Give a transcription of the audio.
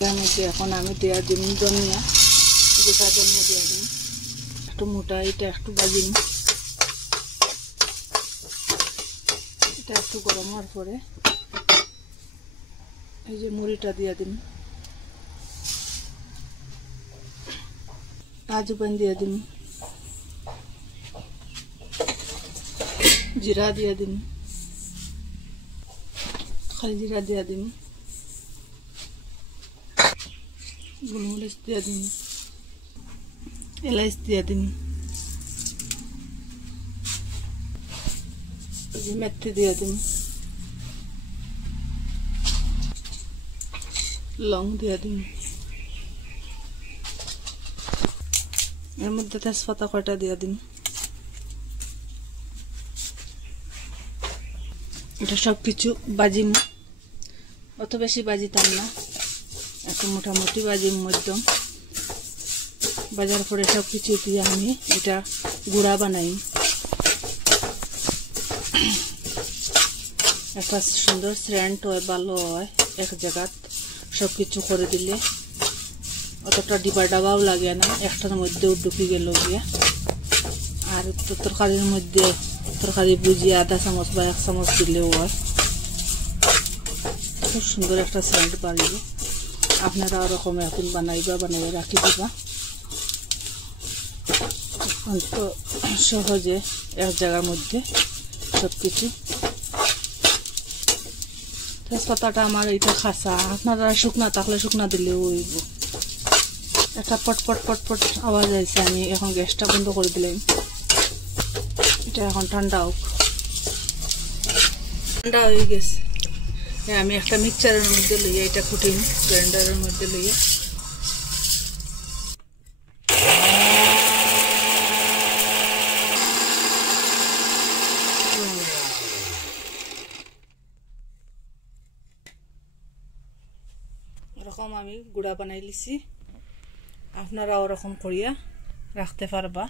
এখন আমি দেওয়া দিন ধনিয়া, গোটা ধনিয়া দেওয়া দিন, একটু মোটা, এটা একটু ভাজিম। এটা একটু গরম হওয়ার পরে এই যে মুড়িটা দিয়ে দিন, কাজু পান দিয়ে দিন, জিরা দিয়ে দিন, খালি জিরা দিয়ে দিন, গোলমরিচ দিয়ে দিন, এলাচ দিয়ে দিন, মেথি দিয়ে দিন, লং দিয়ে দিন, এর মধ্যে তেজপাতা কয়টা দিয়ে দিন। এটা সব কিছু বাজিম, অত বেশি বাজিতাম না, একটু মোটামুটি বাজিম মধ্যম। বাজার পরে সব কিছু দিয়ে আমি এটা গুঁড়া বানাই, একটা সুন্দর সেন্ট হয়, ভালো হয়। এক জায়গাত সব কিছু করে দিলে অতটা ডিবা ডাবাও লাগে না, একটার মধ্যেও ঢুকে গেল গিয়া। আর তরকারির মধ্যে তরকারি বুঝিয়ে আধা চামচ বা 1 চামচ দিলেও হয়, খুব সুন্দর একটা সেন্ট বাড়িব। আপনারা ওরকম এখন বানাইবা, বানাই রাখি দিবা। তো সহজে এক জায়গার মধ্যে সব কিছু। তেজপাতাটা আমার এটা খাসা, আপনারা শুকনা থাকলে শুকনা দিলেও হইব। একটা পট পট পট পট আওয়াজ আইছে, আমি এখন গ্যাসটা বন্ধ করে দিলাম। এটা এখন ঠান্ডা হোক, ঠান্ডা হয়ে গেছে। আমি একটা মিক্সচারের মধ্যে লইয়া এটা কুটিম, গ্রাইন্ডারের মধ্যে লইয়া। এরকম আমি গুঁড়া বানাই লিছি, আপনারা ওরকম করিয়া রাখতে পারবা।